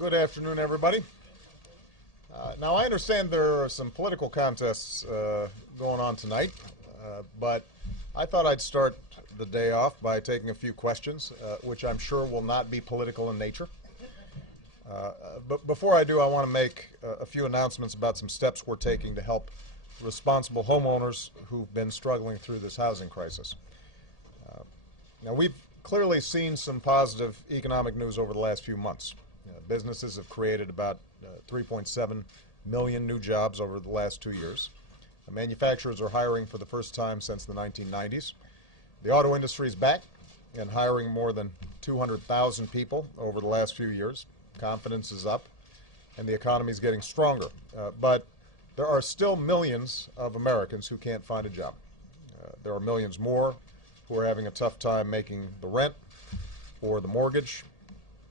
Good afternoon, everybody. Now, I understand there are some political contests going on tonight, but I thought I'd start the day off by taking a few questions, which I'm sure will not be political in nature. But before I do, I want to make a few announcements about some steps we're taking to help responsible homeowners who've been struggling through this housing crisis. Now, we've clearly seen some positive economic news over the last few months. Businesses have created about 3.7 million new jobs over the last 2 years. Manufacturers are hiring for the first time since the 1990s. The auto industry is back and hiring more than 200,000 people over the last few years. Confidence is up, and the economy is getting stronger. But there are still millions of Americans who can't find a job. There are millions more who are having a tough time making the rent or the mortgage,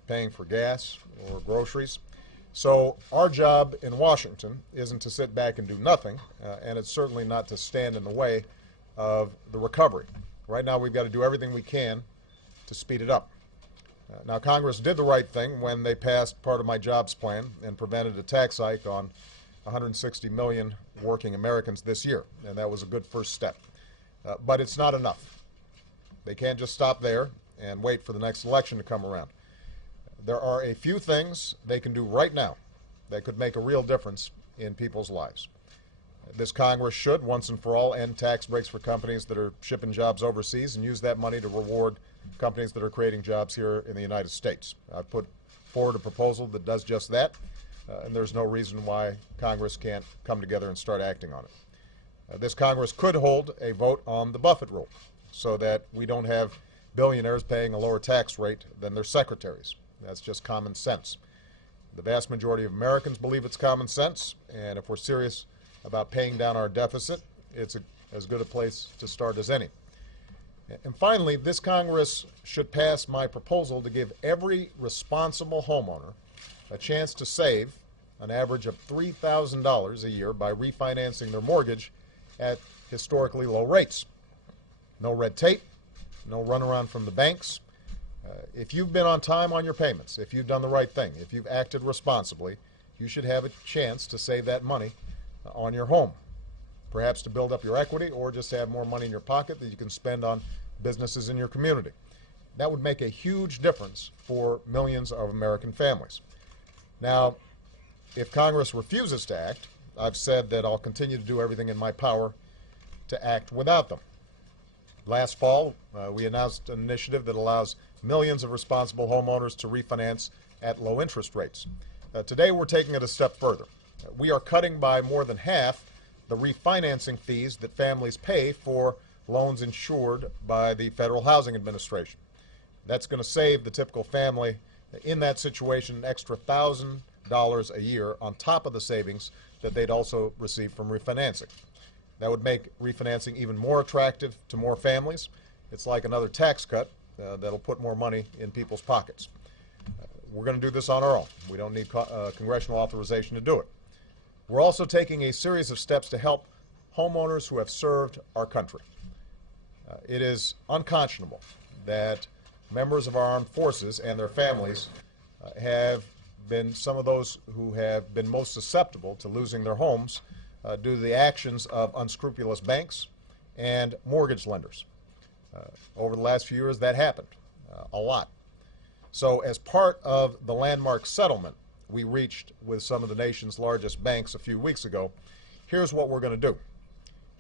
paying for gas or groceries. So our job in Washington isn't to sit back and do nothing, and it's certainly not to stand in the way of the recovery. Right now we've got to do everything we can to speed it up. Now, Congress did the right thing when they passed part of my jobs plan and prevented a tax hike on 160 million working Americans this year, and that was a good first step. But it's not enough. They can't just stop there and wait for the next election to come around. There are a few things they can do right now that could make a real difference in people's lives. This Congress should, once and for all, end tax breaks for companies that are shipping jobs overseas and use that money to reward companies that are creating jobs here in the United States. I've put forward a proposal that does just that, and there's no reason why Congress can't come together and start acting on it. This Congress could hold a vote on the Buffett rule so that we don't have billionaires paying a lower tax rate than their secretaries. That's just common sense. The vast majority of Americans believe it's common sense, and if we're serious about paying down our deficit, it's as good a place to start as any. And finally, this Congress should pass my proposal to give every responsible homeowner a chance to save an average of $3,000 a year by refinancing their mortgage at historically low rates. No red tape, no runaround from the banks. If you've been on time on your payments, if you've done the right thing, if you've acted responsibly, you should have a chance to save that money on your home, perhaps to build up your equity or just to have more money in your pocket that you can spend on businesses in your community. That would make a huge difference for millions of American families. Now, if Congress refuses to act, I've said that I'll continue to do everything in my power to act without them. Last fall, we announced an initiative that allows millions of responsible homeowners to refinance at low interest rates. Today, we're taking it a step further. We are cutting by more than half the refinancing fees that families pay for loans insured by the Federal Housing Administration. That's going to save the typical family in that situation an extra $1,000 a year on top of the savings that they'd also receive from refinancing. That would make refinancing even more attractive to more families. It's like another tax cut that'll put more money in people's pockets. We're going to do this on our own. We don't need congressional authorization to do it. We're also taking a series of steps to help homeowners who have served our country. It is unconscionable that members of our armed forces and their families have been some of those who have been most susceptible to losing their homes due to the actions of unscrupulous banks and mortgage lenders. Over the last few years, that happened a lot. So as part of the landmark settlement we reached with some of the nation's largest banks a few weeks ago, here's what we're going to do.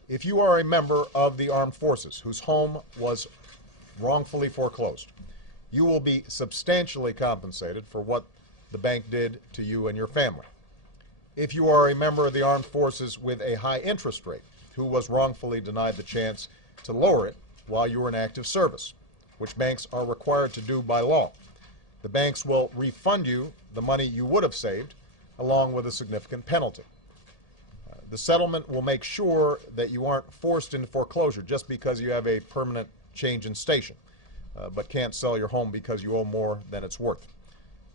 If you are a member of the armed forces whose home was wrongfully foreclosed, you will be substantially compensated for what the bank did to you and your family. If you are a member of the armed forces with a high interest rate who was wrongfully denied the chance to lower it while you were in active service, which banks are required to do by law, the banks will refund you the money you would have saved along with a significant penalty. The settlement will make sure that you aren't forced into foreclosure just because you have a permanent change in station, but can't sell your home because you owe more than it's worth.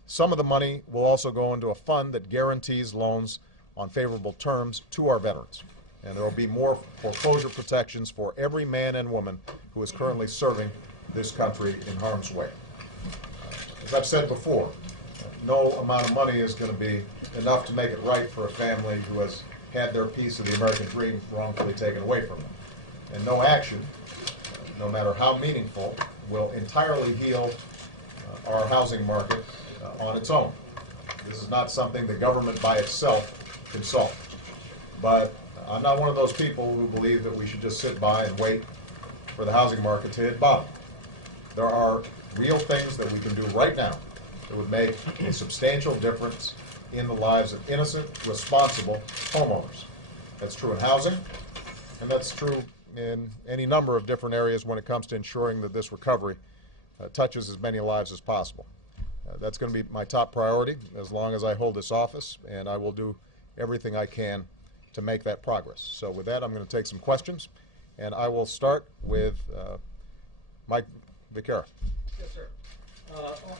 Some of the money will also go into a fund that guarantees loans on favorable terms to our veterans. And there will be more foreclosure protections for every man and woman who is currently serving this country in harm's way. As I've said before, no amount of money is going to be enough to make it right for a family who has had their piece of the American dream wrongfully taken away from them. And no action, no matter how meaningful, will entirely heal our housing market on its own. This is not something the government by itself can solve. But I'm not one of those people who believe that we should just sit by and wait for the housing market to hit bottom. There are real things that we can do right now that would make a substantial difference in the lives of innocent, responsible homeowners. That's true in housing, and that's true in any number of different areas when it comes to ensuring that this recovery touches as many lives as possible. That's going to be my top priority as long as I hold this office, and I will do everything I can to make that progress. So with that, I'm going to take some questions, and I will start with Mike Vicara. Yes, sir.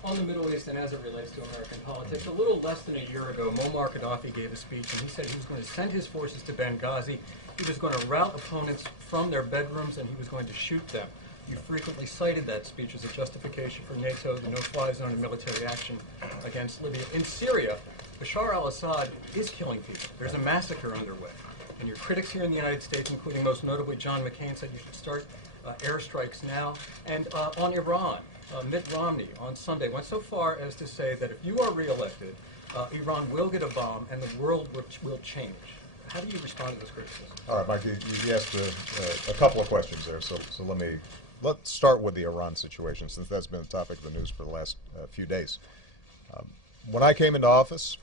On the Middle East and as it relates to American politics, a little less than a year ago, Muammar Gaddafi gave a speech and he said he was going to send his forces to Benghazi. He was going to rout opponents from their bedrooms and he was going to shoot them. You frequently cited that speech as a justification for NATO, the no-fly zone, and military action against Libya. In Syria, Bashar al-Assad is killing people. There's a massacre underway. And your critics here in the United States, including most notably John McCain, said you should start airstrikes now. And on Iran, Mitt Romney on Sunday went so far as to say that if you are reelected, Iran will get a bomb and the world will change. How do you respond to this criticism? All right, Mike, you asked a couple of questions there, so let's start with the Iran situation, since that's been the topic of the news for the last few days. When I came into office,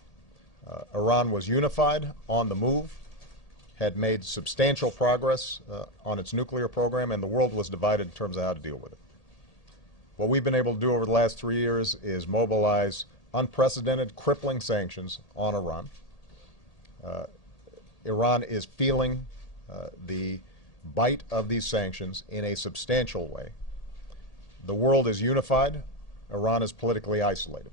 Iran was unified, on the move, had made substantial progress on its nuclear program, and the world was divided in terms of how to deal with it. What we've been able to do over the last 3 years is mobilize unprecedented, crippling sanctions on Iran. Iran is feeling the bite of these sanctions in a substantial way. The world is unified. Iran is politically isolated.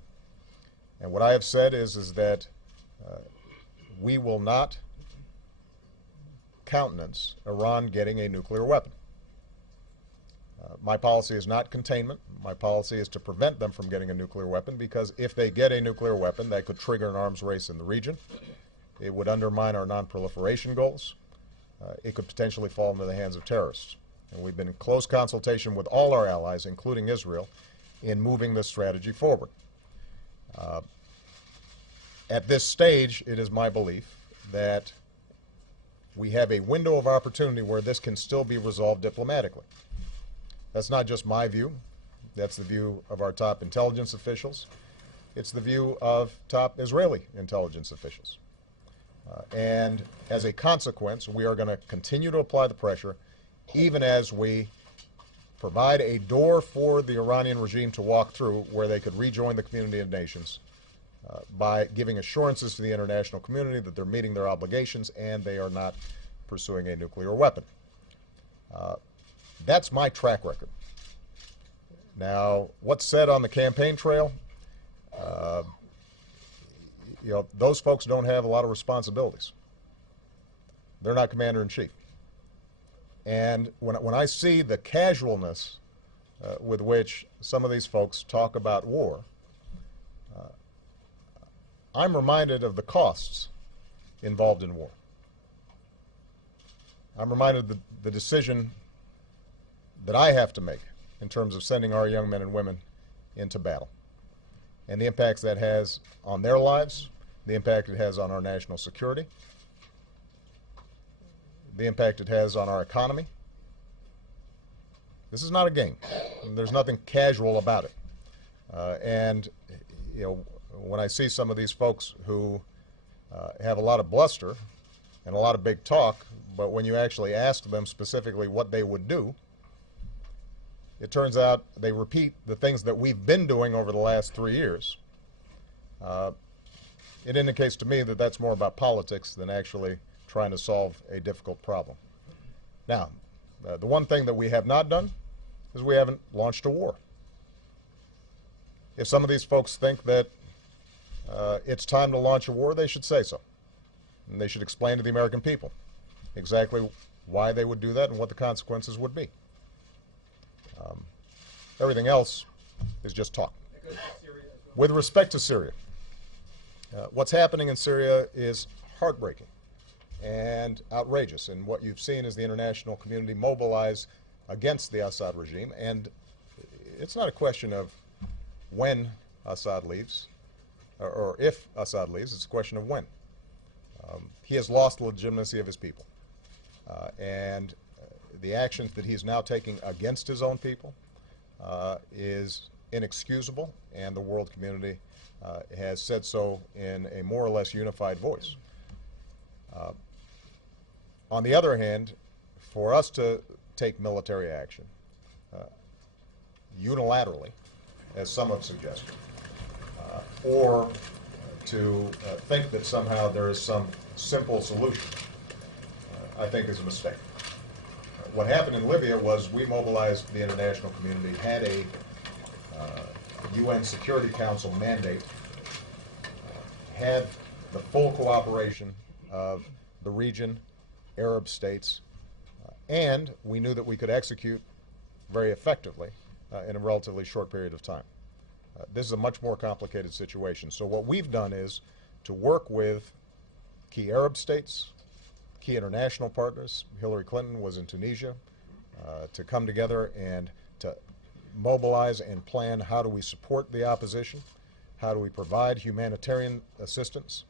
And what I have said is that we will not countenance Iran getting a nuclear weapon. My policy is not containment. My policy is to prevent them from getting a nuclear weapon, because if they get a nuclear weapon, that could trigger an arms race in the region. It would undermine our non-proliferation goals. It could potentially fall into the hands of terrorists. And we've been in close consultation with all our allies, including Israel, in moving this strategy forward. At this stage, it is my belief that we have a window of opportunity where this can still be resolved diplomatically. That's not just my view. That's the view of our top intelligence officials. It's the view of top Israeli intelligence officials. And as a consequence, we are going to continue to apply the pressure, even as we provide a door for the Iranian regime to walk through where they could rejoin the community of nations by giving assurances to the international community that they're meeting their obligations and they are not pursuing a nuclear weapon. That's my track record. Now, what's said on the campaign trail, those folks don't have a lot of responsibilities. They're not commander-in-chief. And when I see the casualness with which some of these folks talk about war, I'm reminded of the costs involved in war. I'm reminded of the decision that I have to make in terms of sending our young men and women into battle, and the impacts that has on their lives, the impact it has on our national security, the impact it has on our economy. This is not a game. There's nothing casual about it. When I see some of these folks who have a lot of bluster and a lot of big talk, but when you actually ask them specifically what they would do, it turns out they repeat the things that we've been doing over the last 3 years. It indicates to me that that's more about politics than actually trying to solve a difficult problem. Now, the one thing that we have not done is we haven't launched a war. If some of these folks think that it's time to launch a war, they should say so. And they should explain to the American people exactly why they would do that and what the consequences would be. Everything else is just talk. With respect to Syria, What's happening in Syria is heartbreaking and outrageous, and what you've seen is the international community mobilize against the Assad regime, and it's not a question of when Assad leaves, or if Assad leaves, it's a question of when. He has lost the legitimacy of his people, and the actions that he's now taking against his own people is inexcusable, and the world community has said so in a more or less unified voice. On the other hand, for us to take military action unilaterally, as some have suggested, or to think that somehow there is some simple solution, I think is a mistake. What happened in Libya was we mobilized the international community, had a UN Security Council mandate, had the full cooperation of the region, Arab states, and we knew that we could execute very effectively in a relatively short period of time. This is a much more complicated situation. So what we've done is to work with key Arab states, key international partners. Hillary Clinton was in Tunisia to come together and to mobilize and plan how do we support the opposition, how do we provide humanitarian assistance,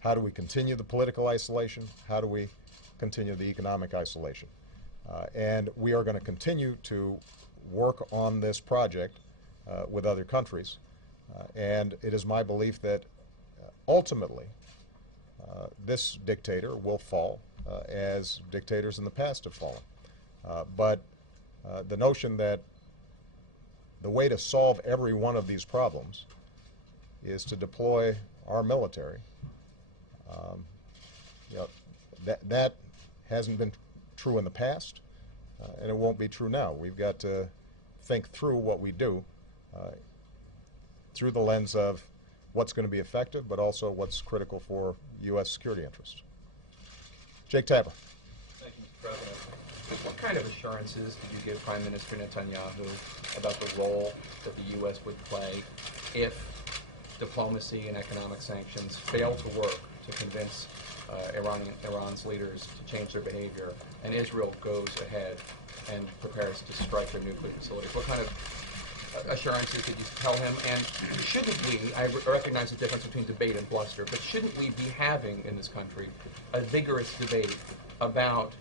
how do we continue the political isolation, how do we continue the economic isolation. And we are going to continue to work on this project with other countries. And it is my belief that ultimately this dictator will fall as dictators in the past have fallen. But the notion that the way to solve every one of these problems is to deploy our military, that hasn't been true in the past, and it won't be true now. We've got to think through what we do through the lens of what's going to be effective, but also what's critical for U.S. security interests. Jake Tapper. Thank you, Mr. President. What kind of assurances did you give Prime Minister Netanyahu about the role that the U.S. would play if diplomacy and economic sanctions fail to work to convince Iran's leaders to change their behavior, and Israel goes ahead and prepares to strike their nuclear facilities? What kind of assurances did you tell him? And shouldn't we, I recognize the difference between debate and bluster, but shouldn't we be having in this country a vigorous debate about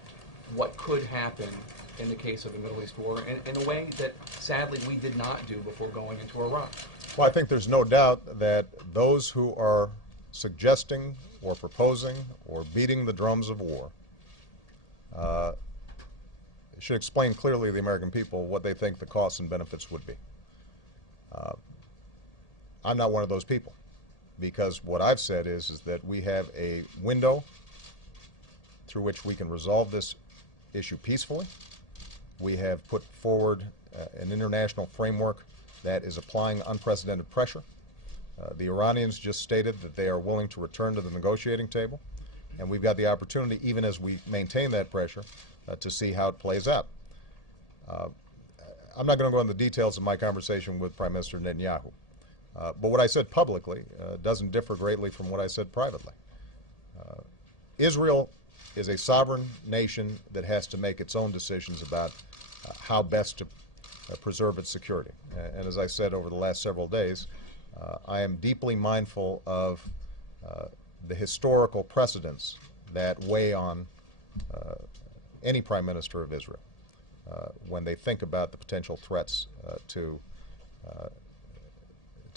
what could happen in the case of a Middle East war in a way that sadly we did not do before going into Iraq? Well, I think there's no doubt that those who are suggesting or proposing or beating the drums of war should explain clearly to the American people what they think the costs and benefits would be. I'm not one of those people, because what I've said is that we have a window through which we can resolve this issue peacefully. We have put forward an international framework that is applying unprecedented pressure. The Iranians just stated that they are willing to return to the negotiating table, and we've got the opportunity, even as we maintain that pressure, to see how it plays out. I'm not going to go into the details of my conversation with Prime Minister Netanyahu, but what I said publicly doesn't differ greatly from what I said privately. Israel is a sovereign nation that has to make its own decisions about how best to preserve its security. And as I said over the last several days, I am deeply mindful of the historical precedents that weigh on any Prime Minister of Israel when they think about the potential threats to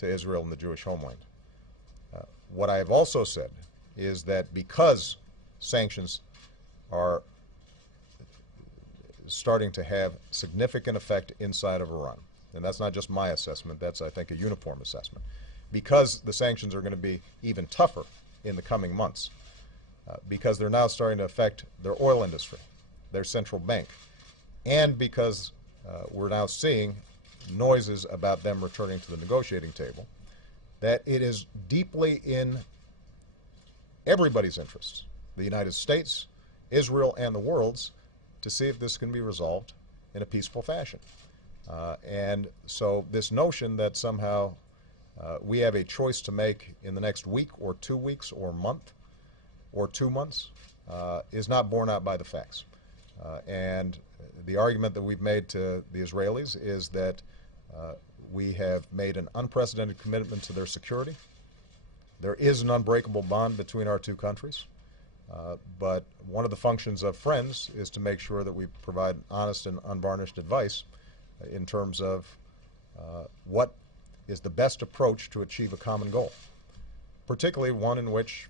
Israel and the Jewish homeland. What I have also said is that because sanctions are starting to have significant effect inside of Iran, and that's not just my assessment, that's, I think, a uniform assessment, because the sanctions are going to be even tougher in the coming months, because they're now starting to affect their oil industry, their central bank, and because we're now seeing noises about them returning to the negotiating table, that it is deeply in everybody's interests, the United States, Israel, and the world's, to see if this can be resolved in a peaceful fashion. And so this notion that somehow we have a choice to make in the next week or 2 weeks or month or 2 months is not borne out by the facts. And the argument that we've made to the Israelis is that we have made an unprecedented commitment to their security. There is an unbreakable bond between our two countries, but one of the functions of friends is to make sure that we provide honest and unvarnished advice in terms of what is the best approach to achieve a common goal, particularly one in which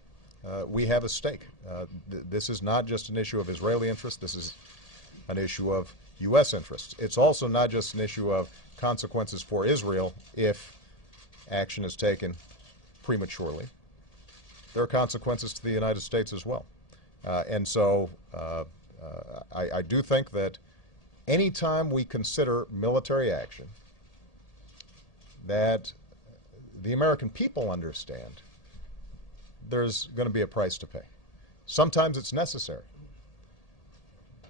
we have a stake. This is not just an issue of Israeli interest. This is an issue of U.S. interests. It's also not just an issue of consequences for Israel if action is taken prematurely. There are consequences to the United States as well. And so I do think that any time we consider military action, that the American people understand there's going to be a price to pay. Sometimes it's necessary,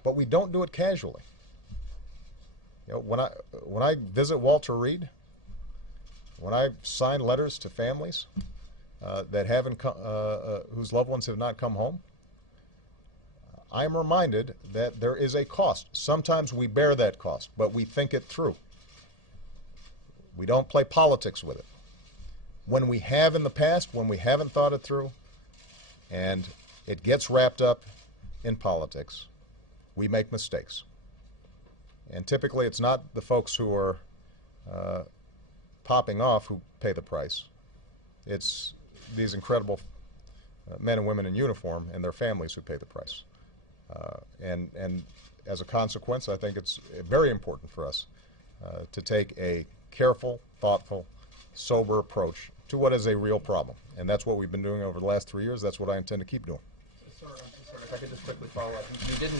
but we don't do it casually. You know, when I visit Walter Reed, when I sign letters to families that haven't whose loved ones have not come home, I am reminded that there is a cost. Sometimes we bear that cost, but we think it through. We don't play politics with it. When we have in the past, when we haven't thought it through, and it gets wrapped up in politics, we make mistakes. And typically it's not the folks who are popping off who pay the price. It's these incredible men and women in uniform and their families who pay the price. And as a consequence, I think it's very important for us to take a careful, thoughtful, sober approach to what is a real problem. And that's what we've been doing over the last 3 years. That's what I intend to keep doing. Sir, if I could just quickly follow up. You didn't,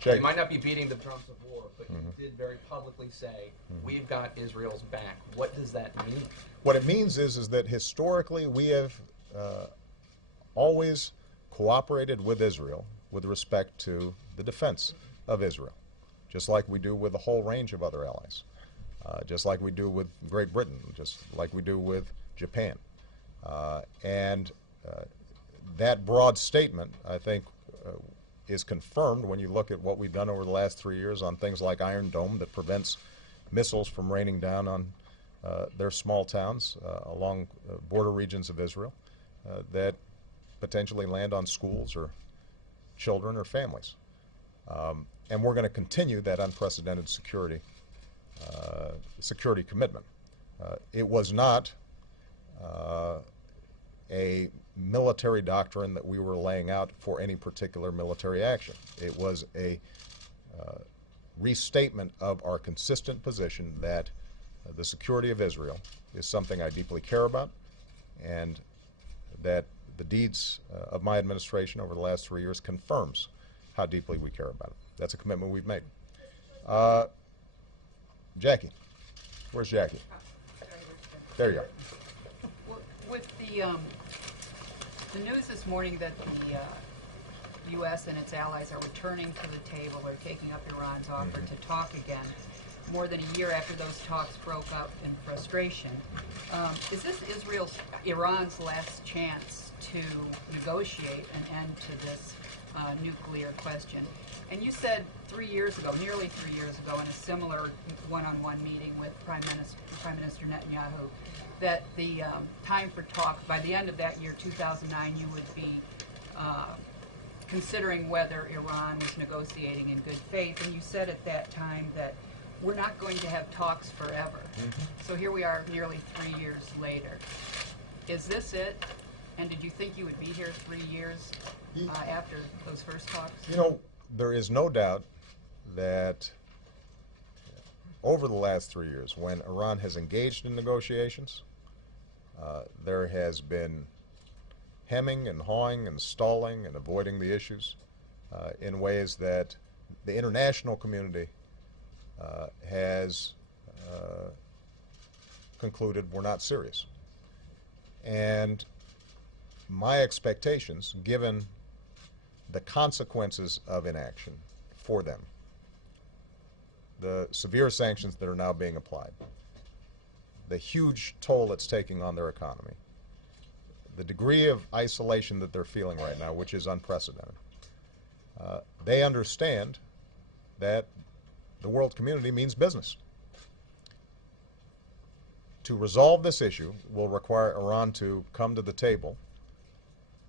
Jay. you might not be beating the drums of war, but you did very publicly say, we've got Israel's back. What does that mean? What it means is that historically we have always cooperated with Israel with respect to the defense of Israel, just like we do with a whole range of other allies, just like we do with Great Britain, just like we do with Japan. And that broad statement, I think, is confirmed when you look at what we've done over the last 3 years on things like Iron Dome that prevents missiles from raining down on their small towns along border regions of Israel that potentially land on schools or children or families. And we're going to continue that unprecedented security commitment. It was not a military doctrine that we were laying out for any particular military action. It was a restatement of our consistent position that the security of Israel is something I deeply care about, and that the deeds of my administration over the last 3 years confirms how deeply we care about it. That's a commitment we've made. Jackie. Where's Jackie? There you are. With the news this morning that the U.S. and its allies are returning to the table or taking up Iran's offer to talk again, more than a year after those talks broke up in frustration, is this Iran's last chance to negotiate an end to this nuclear question? And you said 3 years ago, nearly 3 years ago, in a similar one-on-one meeting with Prime Minister Netanyahu, that the time for talk, by the end of that year, 2009, you would be considering whether Iran was negotiating in good faith. And you said at that time that we're not going to have talks forever. So here we are nearly 3 years later. Is this it? And did you think you would be here 3 years after those first talks? You know, there is no doubt that over the last 3 years, when Iran has engaged in negotiations, there has been hemming and hawing and stalling and avoiding the issues in ways that the international community has concluded were not serious. And my expectations, given the consequences of inaction for them, the severe sanctions that are now being applied, the huge toll it's taking on their economy, the degree of isolation that they're feeling right now, which is unprecedented, they understand that the world community means business. To resolve this issue will require Iran to come to the table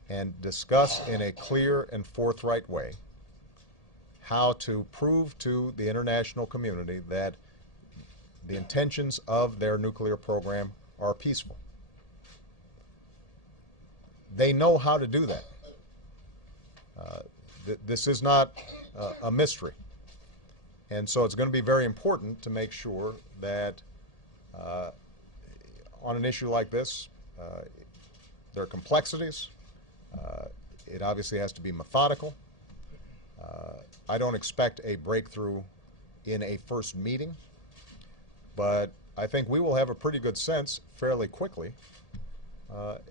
and discuss in a clear and forthright way how to prove to the international community that the intentions of their nuclear program are peaceful. They know how to do that. This is not a mystery. And so it's going to be very important to make sure that on an issue like this, there are complexities. It obviously has to be methodical. I don't expect a breakthrough in a first meeting, but I think we will have a pretty good sense fairly quickly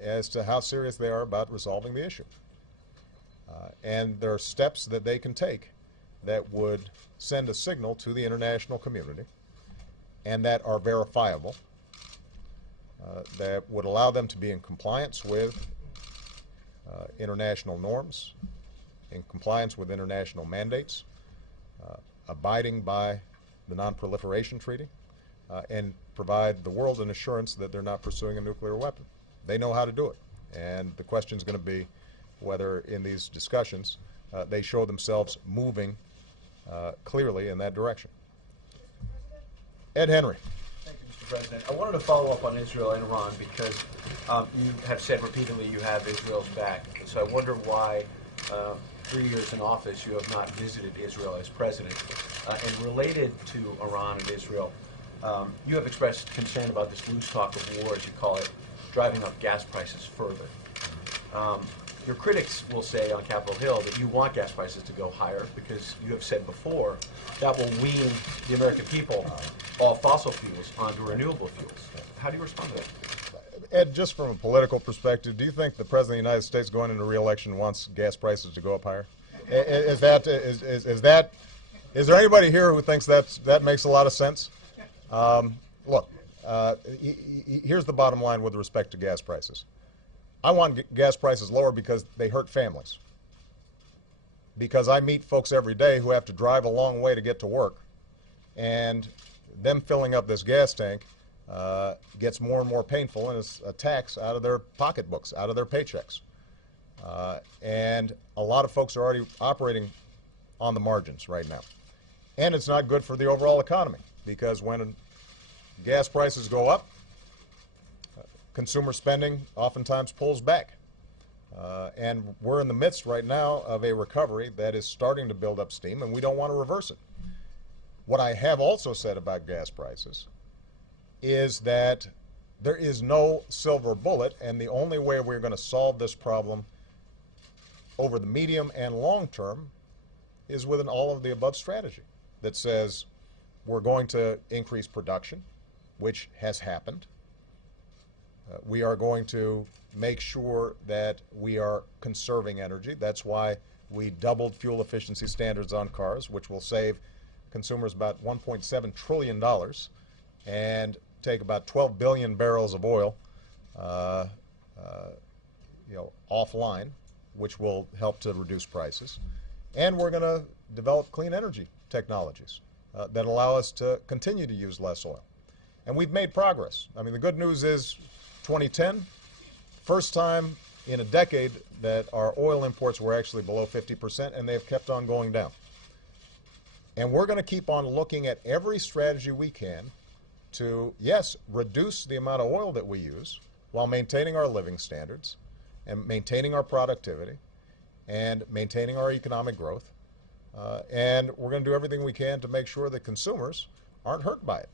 as to how serious they are about resolving the issue. And there are steps that they can take that would send a signal to the international community and that are verifiable, that would allow them to be in compliance with international norms, in compliance with international mandates, abiding by the Non-Proliferation Treaty, and provide the world an assurance that they're not pursuing a nuclear weapon. They know how to do it. And the question is going to be whether in these discussions they show themselves moving clearly in that direction. Ed Henry. Thank you, Mr. President. I wanted to follow up on Israel and Iran because you have said repeatedly you have Israel's back. So I wonder why 3 years in office you have not visited Israel as president. And related to Iran and Israel, you have expressed concern about this loose talk of war, as you call it, driving up gas prices further. Your critics will say on Capitol Hill that you want gas prices to go higher because you have said before that will wean the American people off fossil fuels onto renewable fuels. How do you respond to that? Ed, just from a political perspective, do you think the President of the United States going into re-election wants gas prices to go up higher? Is there anybody here who thinks that makes a lot of sense? Look, here's the bottom line with respect to gas prices. I want gas prices lower because they hurt families. Because I meet folks every day who have to drive a long way to get to work, and them filling up this gas tank gets more and more painful, and it's a tax out of their pocketbooks, out of their paychecks. And a lot of folks are already operating on the margins right now. And it's not good for the overall economy, because when gas prices go up, consumer spending oftentimes pulls back. And we're in the midst right now of a recovery that is starting to build up steam, and we don't want to reverse it. What I have also said about gas prices is that there is no silver bullet, and the only way we're going to solve this problem over the medium and long term is with an all-of-the-above strategy that says we're going to increase production, which has happened. We are going to make sure that we are conserving energy. That's why we doubled fuel efficiency standards on cars, which will save consumers about $1.7 trillion and take about 12 billion barrels of oil offline, which will help to reduce prices. And we're going to develop clean energy technologies that allow us to continue to use less oil. And we've made progress. I mean, the good news is 2010, first time in a decade that our oil imports were actually below 50%, and they've kept on going down. And we're going to keep on looking at every strategy we can to, yes, reduce the amount of oil that we use while maintaining our living standards and maintaining our productivity and maintaining our economic growth. And we're going to do everything we can to make sure that consumers aren't hurt by it.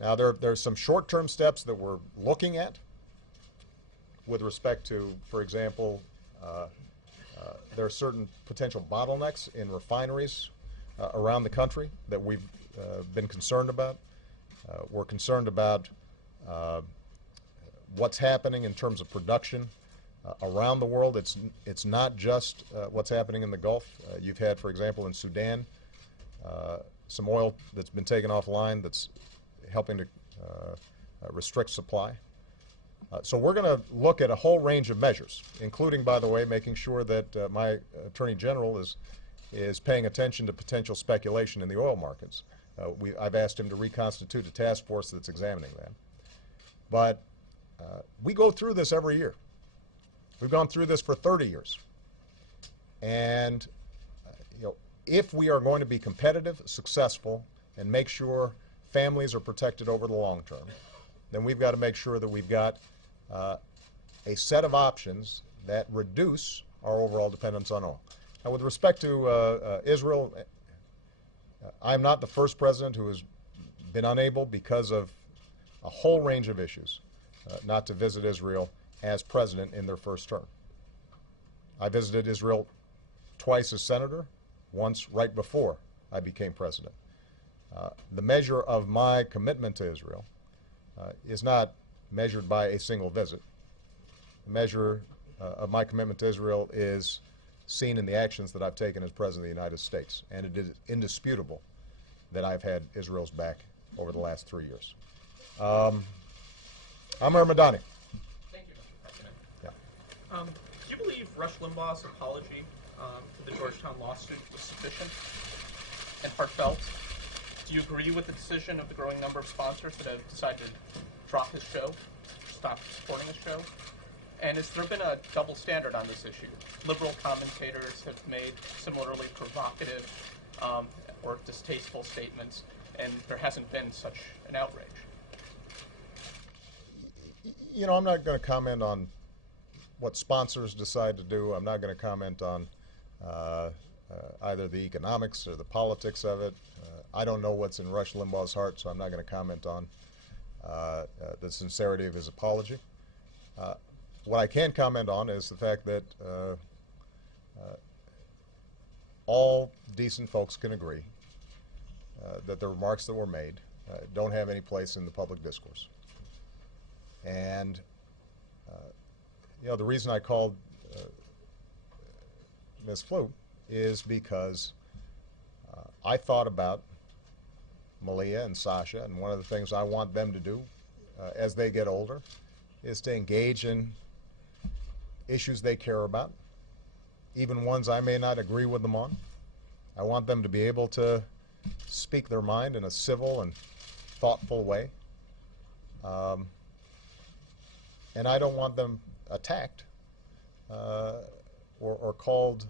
Now, there's some short-term steps that we're looking at with respect to, for example, there are certain potential bottlenecks in refineries around the country that we've been concerned about. We're concerned about what's happening in terms of production around the world. It's not just what's happening in the Gulf. You've had, for example, in Sudan, some oil that's been taken offline that's helping to restrict supply. So we're going to look at a whole range of measures, including, by the way, making sure that my Attorney General is paying attention to potential speculation in the oil markets. I've asked him to reconstitute a task force that's examining that. But we go through this every year. We've gone through this for 30 years. And if we are going to be competitive, successful, and make sure families are protected over the long term, then we've got to make sure that we've got a set of options that reduce our overall dependence on oil. Now, with respect to Israel, I'm not the first president who has been unable, because of a whole range of issues, not to visit Israel as president in their first term. I visited Israel twice as senator, once right before I became president. The measure of my commitment to Israel is not measured by a single visit. The measure of my commitment to Israel is seen in the actions that I've taken as President of the United States, and it is indisputable that I've had Israel's back over the last 3 years. Amr Madani. Thank you, Mr. President. Yeah. Do you believe Rush Limbaugh's apology to the Georgetown lawsuit was sufficient and heartfelt? Do you agree with the decision of the growing number of sponsors that have decided to drop his show, stop supporting his show? And has there been a double standard on this issue? Liberal commentators have made similarly provocative or distasteful statements, and there hasn't been such an outrage. I'm not going to comment on what sponsors decide to do. I'm not going to comment on either the economics or the politics of it. I don't know what's in Rush Limbaugh's heart, so I'm not going to comment on the sincerity of his apology. What I can comment on is the fact that all decent folks can agree that the remarks that were made don't have any place in the public discourse. And the reason I called Ms. Flew is because I thought about Malia and Sasha, and one of the things I want them to do as they get older is to engage in issues they care about, even ones I may not agree with them on. I want them to be able to speak their mind in a civil and thoughtful way. And I don't want them attacked or called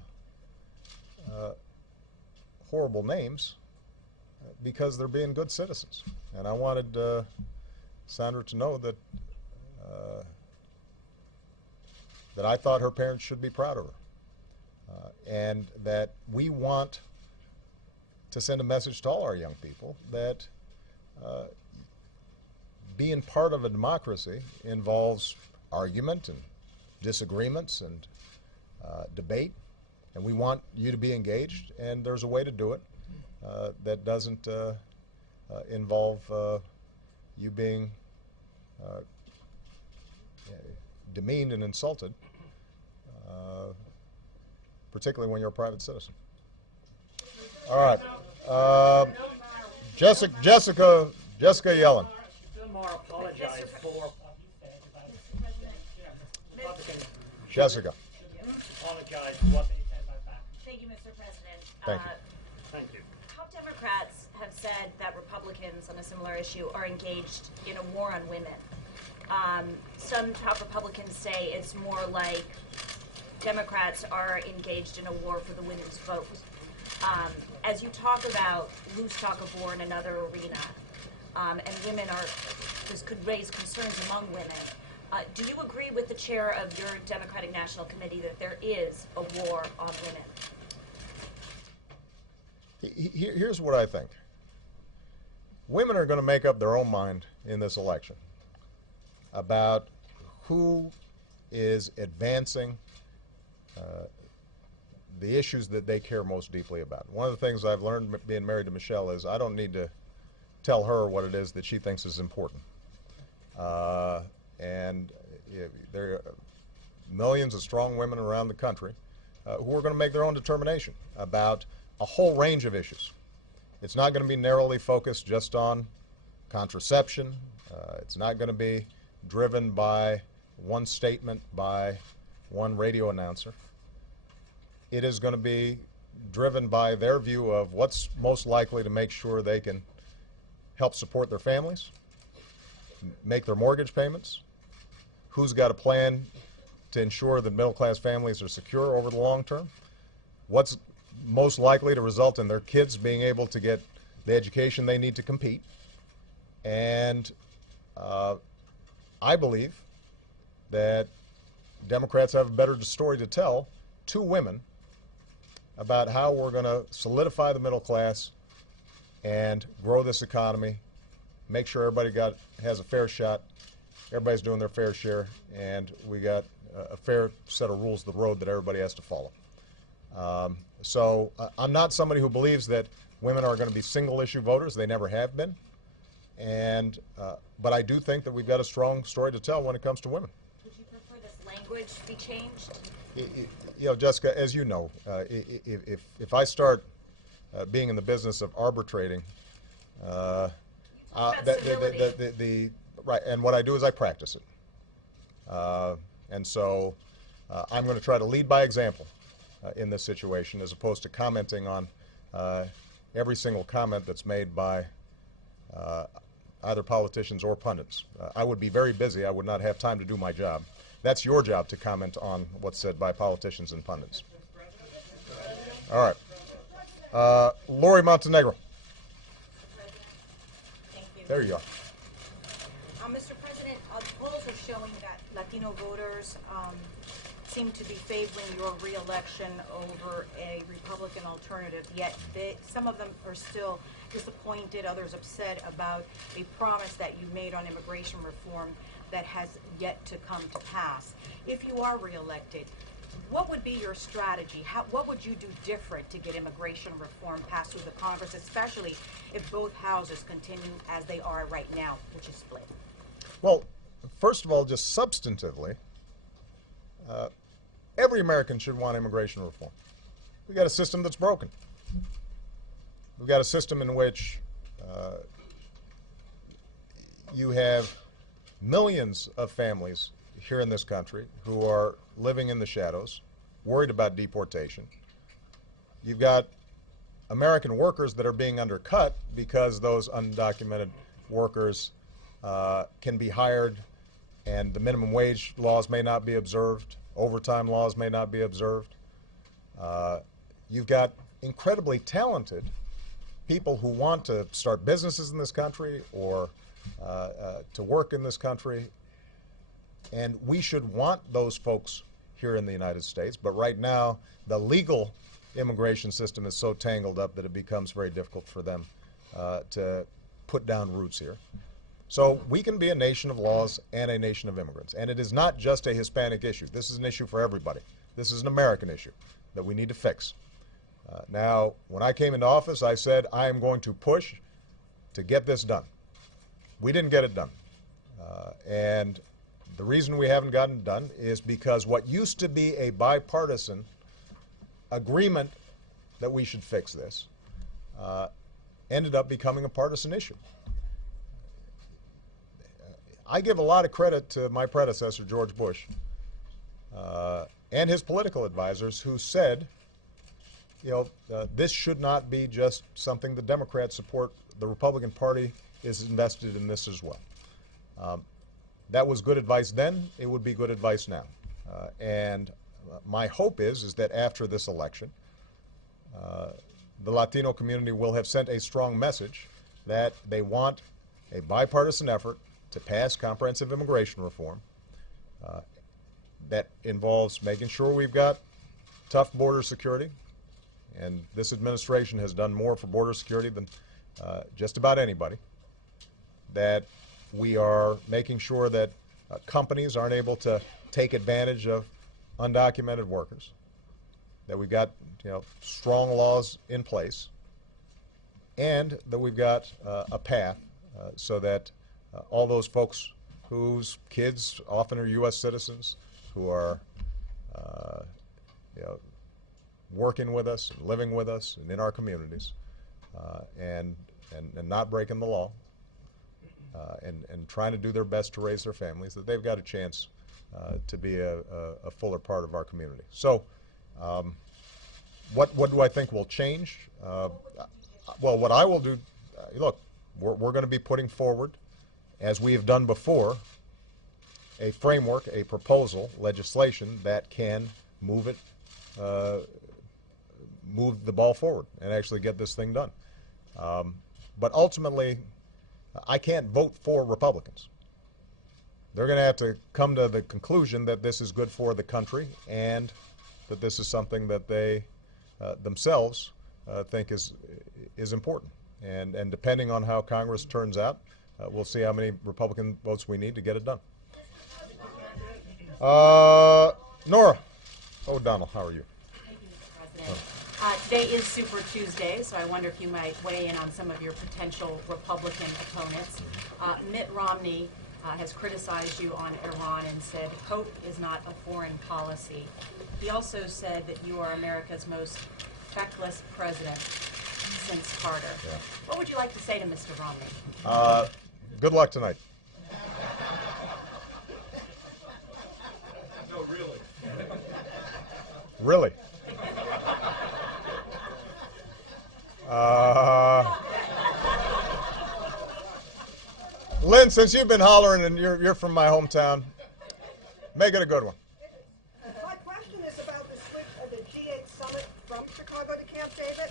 horrible names because they're being good citizens. And I wanted Sandra to know that that I thought her parents should be proud of her, and that we want to send a message to all our young people that being part of a democracy involves argument and disagreements and debate, and we want you to be engaged, and there's a way to do it that doesn't involve you being demeaned and insulted, particularly when you're a private citizen. All right. Jessica Yellen. More apologize for Jessica. apologize for what they said about that. Thank you, Mr. President. Thank you. Thank you. Top Democrats have said that Republicans on a similar issue are engaged in a war on women. Some top Republicans say it's more like Democrats are engaged in a war for the women's vote. As you talk about loose talk of war in another arena, and women are, this could raise concerns among women. Do you agree with the chair of your Democratic National Committee that there is a war on women? Here's what I think. Women are going to make up their own mind in this election about who is advancing the issues that they care most deeply about. One of the things I've learned being married to Michelle is I don't need to tell her what it is that she thinks is important. And there are millions of strong women around the country who are going to make their own determination about a whole range of issues. It's not going to be narrowly focused just on contraception It's not going to be driven by one statement by one radio announcer. It is going to be driven by their view of what's most likely to make sure they can help support their families, make their mortgage payments, who's got a plan to ensure that middle-class families are secure over the long term, what's most likely to result in their kids being able to get the education they need to compete. And I believe that Democrats have a better story to tell to women about how we're going to solidify the middle class and grow this economy, make sure everybody has a fair shot, everybody's doing their fair share, and we got a fair set of rules of the road that everybody has to follow. So I'm not somebody who believes that women are going to be single-issue voters. They never have been. And but I do think that we've got a strong story to tell when it comes to women. Would you prefer this language be changed? You know, Jessica, as you know, if I start being in the business of arbitrating, About civility. right, and what I do is I practice it. And so I'm going to try to lead by example in this situation, as opposed to commenting on every single comment that's made by either politicians or pundits. I would be very busy. I would not have time to do my job. That's your job to comment on what's said by politicians and pundits. All right. Lori Montenegro. Thank you. There you are. Mr. President, polls are showing that Latino voters seem to be favoring your reelection over a Republican alternative, yet some of them are still disappointed, others upset about a promise that you made on immigration reform that has yet to come to pass. If you are reelected, what would be your strategy? What would you do different to get immigration reform passed through the Congress, especially if both houses continue as they are right now, which is split? Well, first of all, just substantively, every American should want immigration reform. We've got a system that's broken. We've got a system in which you have millions of families here in this country who are living in the shadows, worried about deportation. You've got American workers that are being undercut because those undocumented workers can be hired and the minimum wage laws may not be observed, overtime laws may not be observed. You've got incredibly talented people who want to start businesses in this country or to work in this country, and we should want those folks here in the United States. But right now, the legal immigration system is so tangled up that it becomes very difficult for them to put down roots here. So we can be a nation of laws and a nation of immigrants. And it is not just a Hispanic issue. This is an issue for everybody. This is an American issue that we need to fix. Now, when I came into office, I said, I am going to push to get this done. We didn't get it done. And the reason we haven't gotten it done is because what used to be a bipartisan agreement that we should fix this ended up becoming a partisan issue. I give a lot of credit to my predecessor, George Bush, and his political advisors who said, you know, this should not be just something the Democrats support. The Republican Party is invested in this as well. That was good advice then. It would be good advice now. And my hope is that after this election, the Latino community will have sent a strong message that they want a bipartisan effort to pass comprehensive immigration reform that involves making sure we've got tough border security. And this administration has done more for border security than just about anybody. That we are making sure that companies aren't able to take advantage of undocumented workers. That we've got, you know, strong laws in place, and that we've got a path so that all those folks whose kids often are U.S. citizens, who are you know, working with us, and living with us, and in our communities, and not breaking the law, and trying to do their best to raise their families, that they've got a chance to be a fuller part of our community. So what do I think will change? Well, what I will do, look, we're going to be putting forward, as we have done before, a framework, a proposal, legislation that can move the ball forward and actually get this thing done. But ultimately, I can't vote for Republicans. They're going to have to come to the conclusion that this is good for the country and that this is something that they themselves think is important. And depending on how Congress turns out, we'll see how many Republican votes we need to get it done. Nora O'Donnell, how are you? Thank you, Mr. President. Today is Super Tuesday, so I wonder if you might weigh in on some of your potential Republican opponents. Mitt Romney has criticized you on Iran and said hope is not a foreign policy. He also said that you are America's most feckless president since Carter. Yeah. What would you like to say to Mr. Romney? Good luck tonight. No, really. Really? Lynn, since you've been hollering and you're from my hometown, make it a good one. My question is about the switch of the G8 summit from Chicago to Camp David.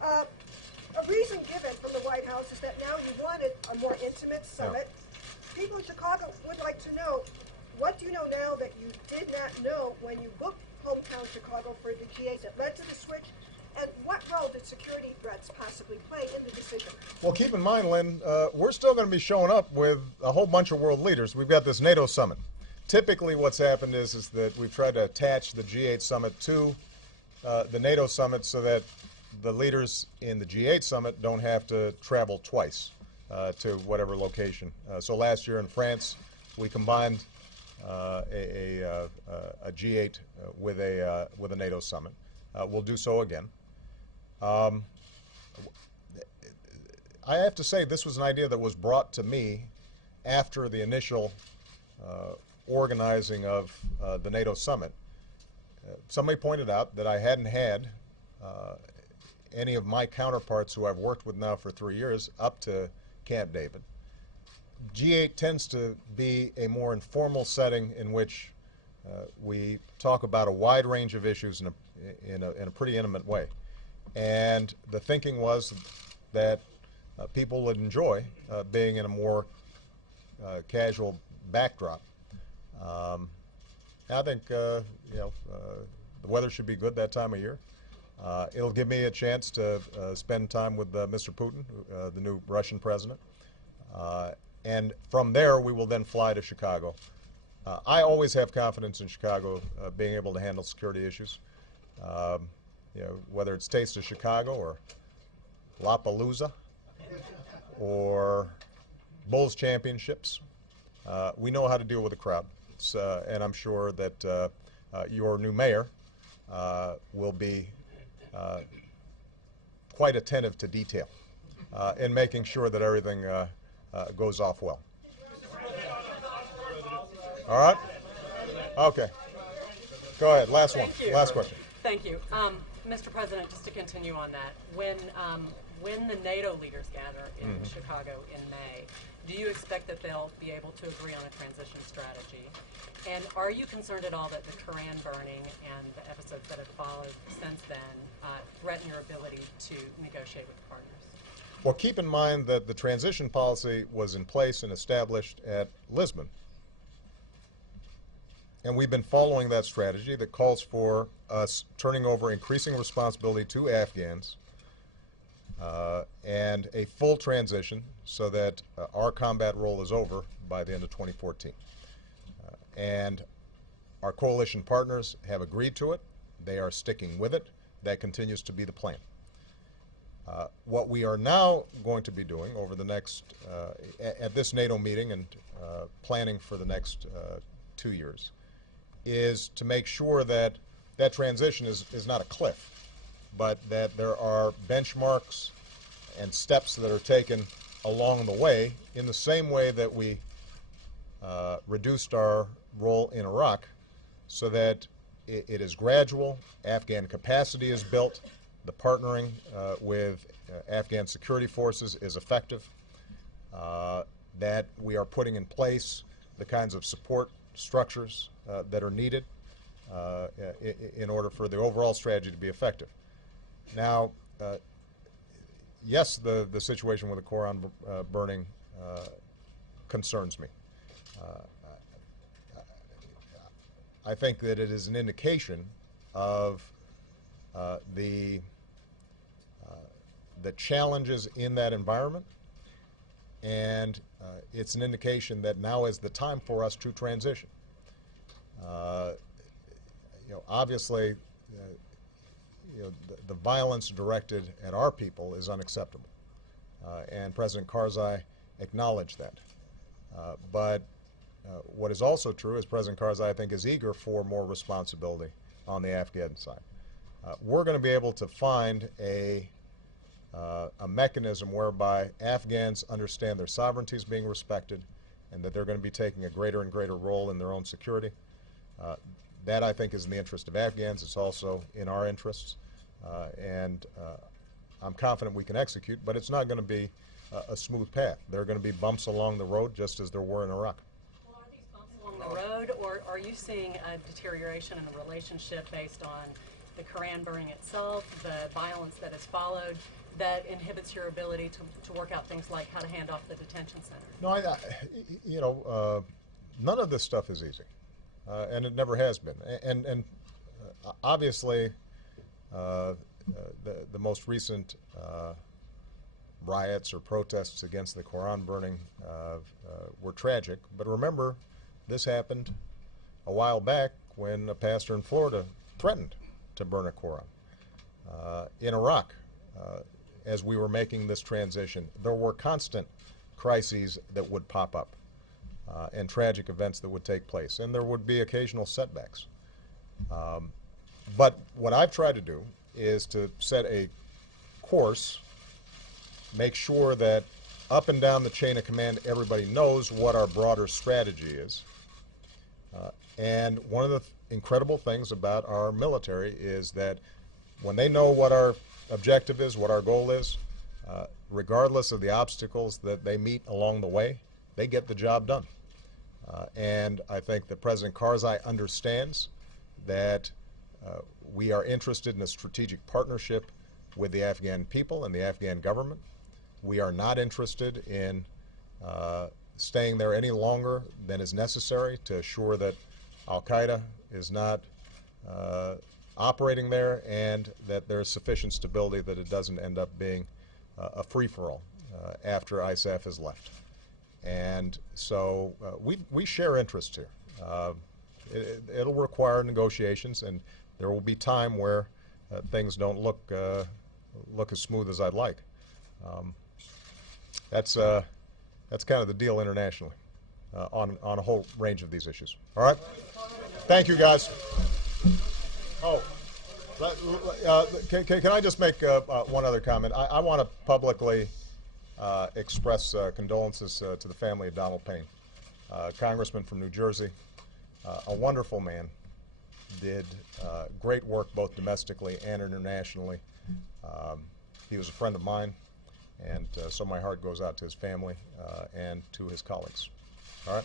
A reason given from the White House is that now you wanted a more intimate summit. Yeah. People in Chicago would like to know, what do you know now that you did not know when you booked hometown Chicago for the G8 that led to the switch? And what role did security threats possibly play in the decision? Well, keep in mind, Lynn, we're still going to be showing up with a whole bunch of world leaders. We've got this NATO summit. Typically what's happened is that we've tried to attach the G8 summit to the NATO summit so that the leaders in the G8 summit don't have to travel twice to whatever location. So last year in France, we combined a G8 with a NATO summit. We'll do so again. I have to say, this was an idea that was brought to me after the initial organizing of the NATO summit. Somebody pointed out that I hadn't had any of my counterparts who I've worked with now for 3 years up to Camp David. G8 tends to be a more informal setting in which we talk about a wide range of issues in a pretty intimate way. And the thinking was that people would enjoy being in a more casual backdrop. I think the weather should be good that time of year. It'll give me a chance to spend time with Mr. Putin, the new Russian president. And from there, we will then fly to Chicago. I always have confidence in Chicago being able to handle security issues. Whether it's Taste of Chicago or Lollapalooza or Bulls Championships, we know how to deal with a crowd. And I'm sure that your new mayor will be quite attentive to detail in making sure that everything goes off well. All right? Okay. Go ahead. Last one. Last question. Thank you. Mr. President, just to continue on that, when the NATO leaders gather in Chicago in May, do you expect that they'll be able to agree on a transition strategy? And are you concerned at all that the Koran burning and the episodes that have followed since then threaten your ability to negotiate with the partners? Well, keep in mind that the transition policy was in place and established at Lisbon. And we've been following that strategy that calls for us turning over increasing responsibility to Afghans and a full transition so that our combat role is over by the end of 2014. And our coalition partners have agreed to it. They are sticking with it. That continues to be the plan. What we are now going to be doing over the next, at this NATO meeting and planning for the next 2 years, is to make sure that that transition is not a cliff, but that there are benchmarks and steps that are taken along the way, in the same way that we reduced our role in Iraq, so that it is gradual, Afghan capacity is built, the partnering with Afghan security forces is effective, that we are putting in place the kinds of support structures that are needed in order for the overall strategy to be effective. Now, yes, the situation with the Quran burning concerns me. I think that it is an indication of the challenges in that environment, and it's an indication that now is the time for us to transition. Obviously, the violence directed at our people is unacceptable, and President Karzai acknowledged that. But what is also true is President Karzai, I think, is eager for more responsibility on the Afghan side. We're going to be able to find a mechanism whereby Afghans understand their sovereignty is being respected and that they're going to be taking a greater and greater role in their own security. That, I think, is in the interest of Afghans. It's also in our interests. And I'm confident we can execute, but it's not going to be a smooth path. There are going to be bumps along the road, just as there were in Iraq. Well, are these bumps along the road, or are you seeing a deterioration in the relationship based on the Koran burning itself, the violence that has followed, that inhibits your ability to work out things like how to hand off the detention center? No, none of this stuff is easy, and it never has been. And obviously, the most recent riots or protests against the Quran burning were tragic. But remember, this happened a while back when a pastor in Florida threatened to burn a Quran. In Iraq, as we were making this transition, there were constant crises that would pop up and tragic events that would take place, and there would be occasional setbacks. But what I've tried to do is to set a course, make sure that up and down the chain of command everybody knows what our broader strategy is. And one of the incredible things about our military is that when they know what our objective is, what our goal is, regardless of the obstacles that they meet along the way, they get the job done. And I think that President Karzai understands that we are interested in a strategic partnership with the Afghan people and the Afghan government. We are not interested in staying there any longer than is necessary to assure that Al-Qaeda is not operating there and that there is sufficient stability that it doesn't end up being a free-for-all after ISAF has left. And so we share interests here. It'll require negotiations, and there will be time where things don't look as smooth as I'd like. That's kind of the deal internationally on a whole range of these issues. All right? Thank you, guys. Oh, can I just make one other comment? I want to publicly express condolences to the family of Donald Payne, congressman from New Jersey, a wonderful man, did great work both domestically and internationally. He was a friend of mine, and so my heart goes out to his family and to his colleagues. All right?